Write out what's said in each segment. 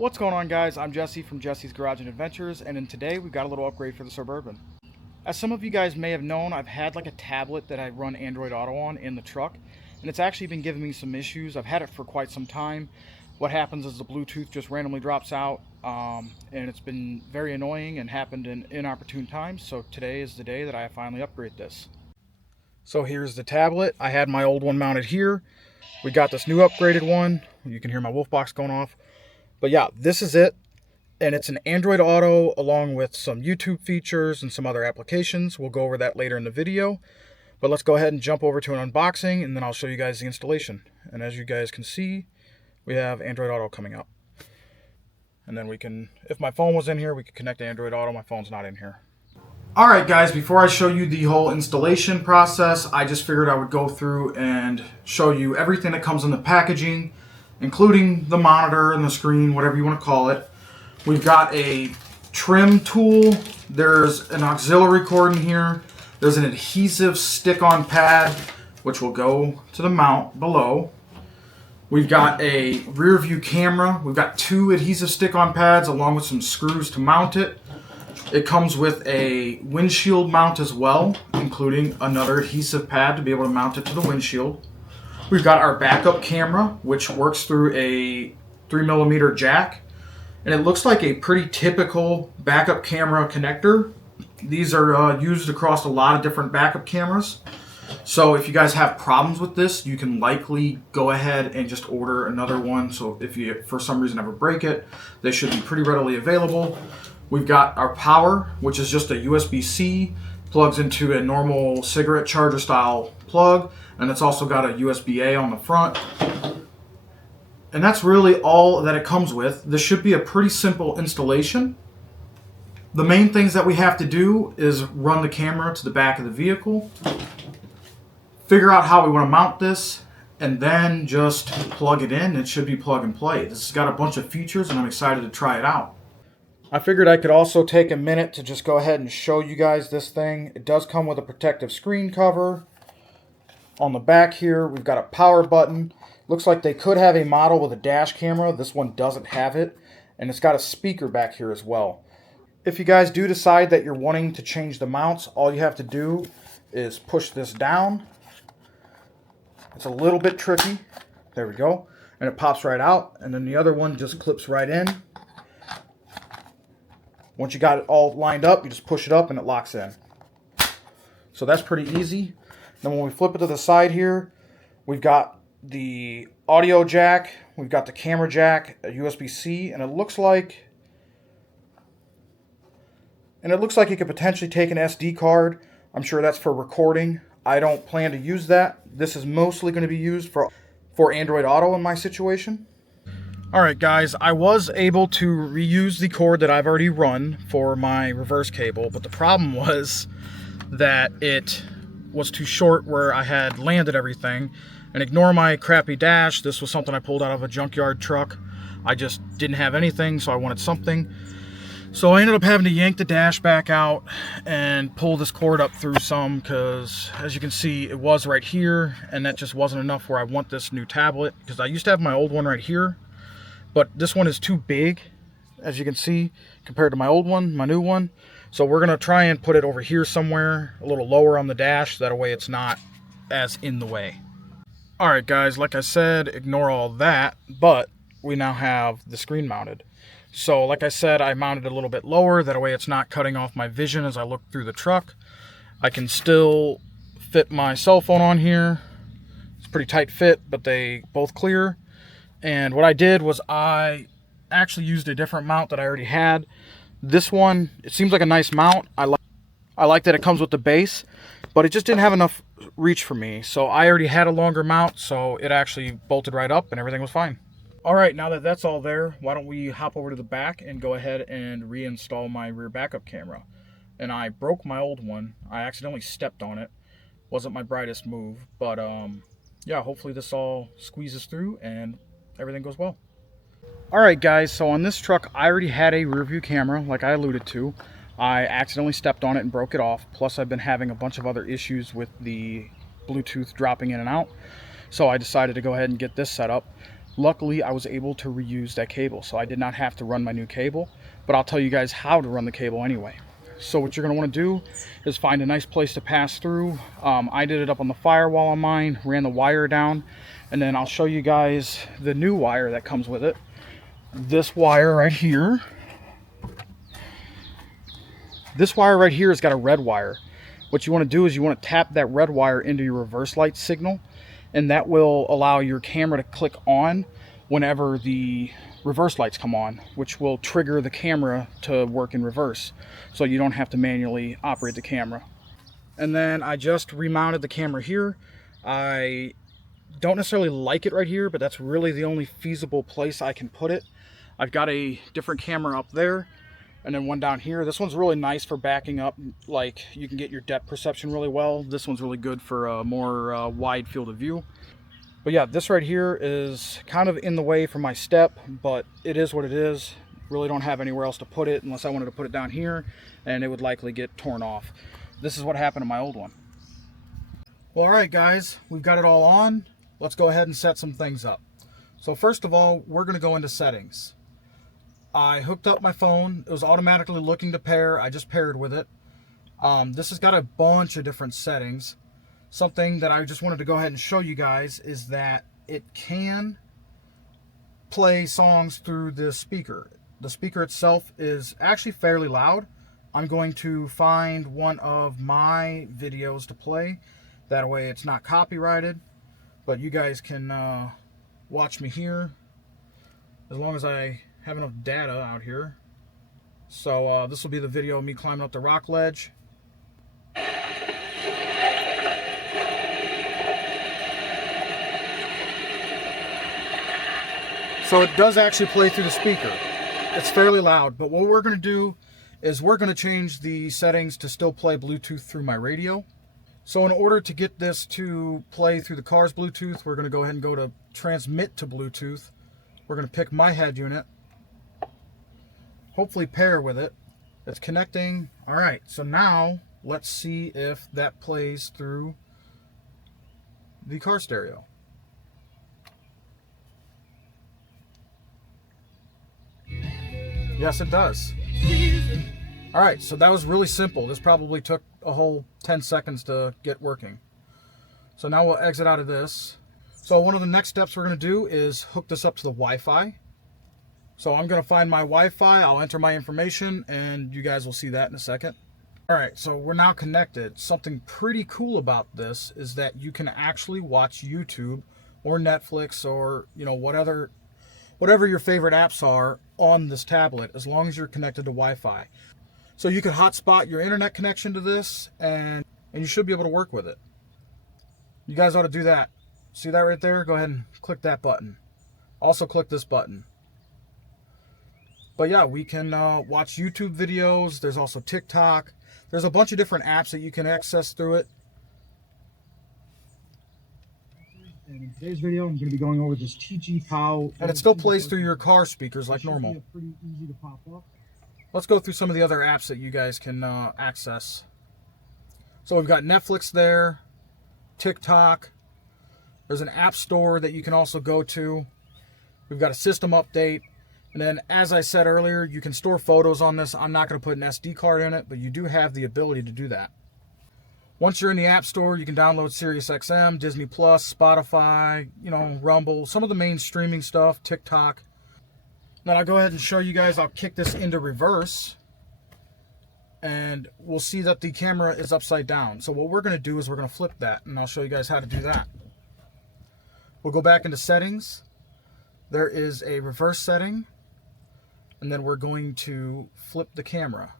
What's going on, guys? I'm Jesse from Jesse's Garage and Adventures, and today we've got a little upgrade for the Suburban. As some of you guys may have known, I've had like a tablet that I run Android Auto on in the truck, and it's actually been giving me some issues. I've had it for quite some time. What happens is the Bluetooth just randomly drops out, and it's been very annoying and happened in inopportune times, so today is the day that I finally upgrade this. So here's the tablet. I had my old one mounted here. We got this new upgraded one. You can hear my wolf box going off. But yeah, this is it. And it's an Android Auto along with some YouTube features and some other applications. We'll go over that later in the video. But let's go ahead and jump over to an unboxing, and then I'll show you guys the installation. And as you guys can see, we have Android Auto coming up. And then we can, if my phone was in here, we could connect to Android Auto. My phone's not in here. Alright guys, before I show you the whole installation process, I just figured I would go through and show you everything that comes in the packaging, including the monitor and the screen, whatever you want to call it. We've got a trim tool. There's an auxiliary cord in here. There's an adhesive stick-on pad, which will go to the mount below. We've got a rear view camera. We've got two adhesive stick-on pads along with some screws to mount it. It comes with a windshield mount as well, including another adhesive pad to be able to mount it to the windshield. We've got our backup camera, which works through a 3mm jack. And it looks like a pretty typical backup camera connector. These are used across a lot of different backup cameras. So if you guys have problems with this, you can likely go ahead and just order another one. So if you, for some reason, ever break it, they should be pretty readily available. We've got our power, which is just a USB-C, plugs into a normal cigarette charger style plug, and it's also got a USB-A on the front. And that's really all that it comes with. This should be a pretty simple installation. The main things that we have to do is run the camera to the back of the vehicle, figure out how we want to mount this, and then just plug it in. It should be plug and play. This has got a bunch of features, and I'm excited to try it out. I figured I could also take a minute to just go ahead and show you guys this thing. It does come with a protective screen cover. On the back here, we've got a power button. Looks like they could have a model with a dash camera. This one doesn't have it. And it's got a speaker back here as well. If you guys do decide that you're wanting to change the mounts, all you have to do is push this down. It's a little bit tricky. There we go. And it pops right out. And then the other one just clips right in. Once you got it all lined up, you just push it up and it locks in. So that's pretty easy. Then when we flip it to the side here, we've got the audio jack, we've got the camera jack, a USB-C, and it looks like you could potentially take an SD card. I'm sure that's for recording. I don't plan to use that. This is mostly going to be used for Android Auto in my situation. Alright guys, I was able to reuse the cord that I've already run for my reverse cable, but the problem was that it was too short where I had landed everything. And ignore my crappy dash, this was something I pulled out of a junkyard truck. I just didn't have anything, so I wanted something. So I ended up having to yank the dash back out and pull this cord up through some, because as you can see, it was right here, and that just wasn't enough where I want this new tablet, because I used to have my old one right here. But this one is too big, as you can see, compared to my old one, my new one. So we're going to try and put it over here somewhere, a little lower on the dash. That way it's not as in the way. Alright guys, like I said, ignore all that. But we now have the screen mounted. So like I said, I mounted it a little bit lower. That way it's not cutting off my vision as I look through the truck. I can still fit my cell phone on here. It's a pretty tight fit, but they both clear. And what I did was I actually used a different mount that I already had. This one, it seems like a nice mount. I like that it comes with the base, but it just didn't have enough reach for me. So I already had a longer mount, so it actually bolted right up and everything was fine. All right, now that that's all there, why don't we hop over to the back and go ahead and reinstall my rear backup camera. And I broke my old one. I accidentally stepped on it. Wasn't my brightest move, but yeah, hopefully this all squeezes through and everything goes well. Alright guys, so on this truck I already had a rear view camera like I alluded to. I accidentally stepped on it and broke it off. Plus I've been having a bunch of other issues with the Bluetooth dropping in and out. So I decided to go ahead and get this set up. Luckily, I was able to reuse that cable, so I did not have to run my new cable, but I'll tell you guys how to run the cable anyway. So what you're going to want to do is find a nice place to pass through. I did it up on the firewall on mine, ran the wire down, and then I'll show you guys the new wire that comes with it. This wire right here. This wire right here has got a red wire. What you want to do is you want to tap that red wire into your reverse light signal, and that will allow your camera to click on whenever the reverse lights come on, which will trigger the camera to work in reverse, so you don't have to manually operate the camera. And then I just remounted the camera here. I don't necessarily like it right here, but that's really the only feasible place I can put it. I've got a different camera up there, and then one down here. This one's really nice for backing up, like you can get your depth perception really well. This one's really good for a more wide field of view. But yeah, this right here is kind of in the way for my step, but it is what it is. Really don't have anywhere else to put it unless I wanted to put it down here, and it would likely get torn off. This is what happened to my old one. Well, all right guys, we've got it all on. Let's go ahead and set some things up. So first of all, we're going to go into settings. I hooked up my phone. It was automatically looking to pair. I just paired with it. This has got a bunch of different settings. Something that I just wanted to go ahead and show you guys is that it can play songs through the speaker. The speaker itself is actually fairly loud. I'm going to find one of my videos to play. That way it's not copyrighted, but you guys can watch me here as long as I have enough data out here. So this will be the video of me climbing up the rock ledge. So it does actually play through the speaker. It's fairly loud, but what we're going to do is we're going to change the settings to still play Bluetooth through my radio. So in order to get this to play through the car's Bluetooth, we're going to go ahead and go to transmit to Bluetooth. We're going to pick my head unit, hopefully pair with it. It's connecting. All right, so now let's see if that plays through the car stereo. Yes, it does. All right, so that was really simple. This probably took a whole 10 seconds to get working. So now we'll exit out of this. So one of the next steps we're going to do is hook this up to the Wi-Fi. So I'm going to find my Wi-Fi, I'll enter my information, and you guys will see that in a second. All right, so we're now connected. Something pretty cool about this is that you can actually watch YouTube or Netflix or, you know, whatever your favorite apps are on this tablet, as long as you're connected to Wi-Fi. So you can hotspot your internet connection to this, and you should be able to work with it. You guys ought to do that. See that right there? Go ahead and click that button. Also click this button. But yeah, we can watch YouTube videos. There's also TikTok. There's a bunch of different apps that you can access through it. And in today's video, I'm going to be going over this TG POW. And it still plays through your car speakers like normal. Pretty easy to pop up. Let's go through some of the other apps that you guys can access. So we've got Netflix there, TikTok. There's an app store that you can also go to. We've got a system update. And then, as I said earlier, you can store photos on this. I'm not going to put an SD card in it, but you do have the ability to do that. Once you're in the App Store, you can download SiriusXM, Disney+, Spotify, you know, Rumble, some of the main streaming stuff, TikTok. Now I'll go ahead and show you guys. I'll kick this into reverse, and we'll see that the camera is upside down. So what we're going to do is we're going to flip that, and I'll show you guys how to do that. We'll go back into settings. There is a reverse setting, and then we're going to flip the camera.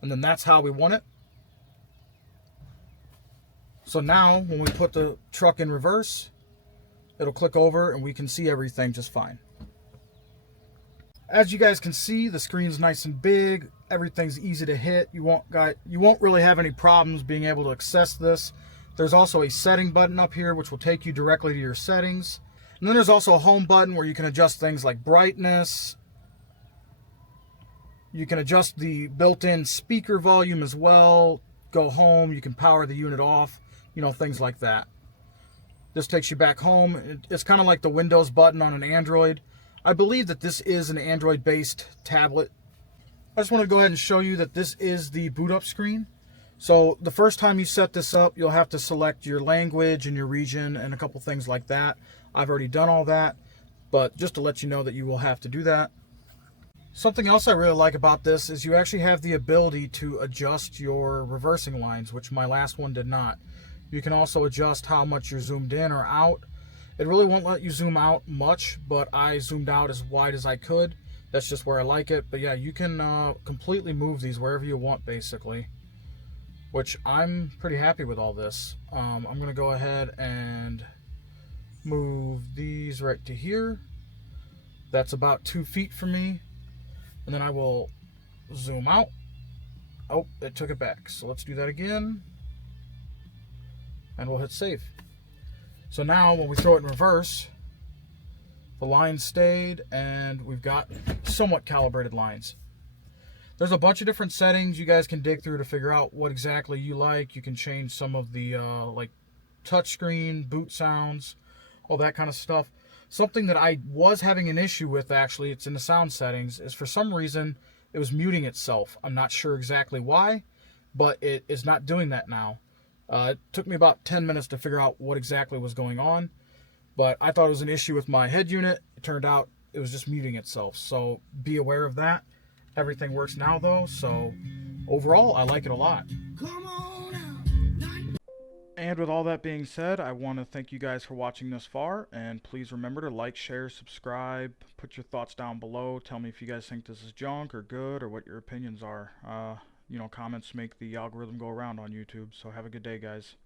And then that's how we want it. So now when we put the truck in reverse, it'll click over and we can see everything just fine. As you guys can see, the screen's nice and big. Everything's easy to hit. You won't really have any problems being able to access this. There's also a setting button up here which will take you directly to your settings. And then there's also a home button where you can adjust things like brightness. You can adjust the built-in speaker volume as well. Go home, you can power the unit off, you know, things like that. This takes you back home. It's kind of like the Windows button on an Android. I believe that this is an Android-based tablet. I just want to go ahead and show you that this is the boot up screen. So the first time you set this up, you'll have to select your language and your region and a couple things like that. I've already done all that, but just to let you know that you will have to do that. Something else I really like about this is you actually have the ability to adjust your reversing lines, which my last one did not. You can also adjust how much you're zoomed in or out. It really won't let you zoom out much, but I zoomed out as wide as I could. That's just where I like it. But yeah, you can completely move these wherever you want, basically, which I'm pretty happy with all this. I'm going to go ahead and move these right to here. That's about 2 feet from me. And then I will zoom out. Oh, it took it back. So let's do that again. And we'll hit save. So now when we throw it in reverse, the lines stayed and we've got somewhat calibrated lines. There's a bunch of different settings you guys can dig through to figure out what exactly you like. You can change some of the like touchscreen, boot sounds, all that kind of stuff. Something that I was having an issue with, actually, it's in the sound settings, is for some reason it was muting itself. I'm not sure exactly why, but it is not doing that now. It took me about 10 minutes to figure out what exactly was going on, but I thought it was an issue with my head unit. It turned out it was just muting itself, so be aware of that. Everything works now, though, so overall, I like it a lot. Come on out. And with all that being said, I want to thank you guys for watching this far, and please remember to like, share, subscribe, put your thoughts down below, tell me if you guys think this is junk or good, or what your opinions are. You know, comments make the algorithm go around on YouTube, so have a good day, guys.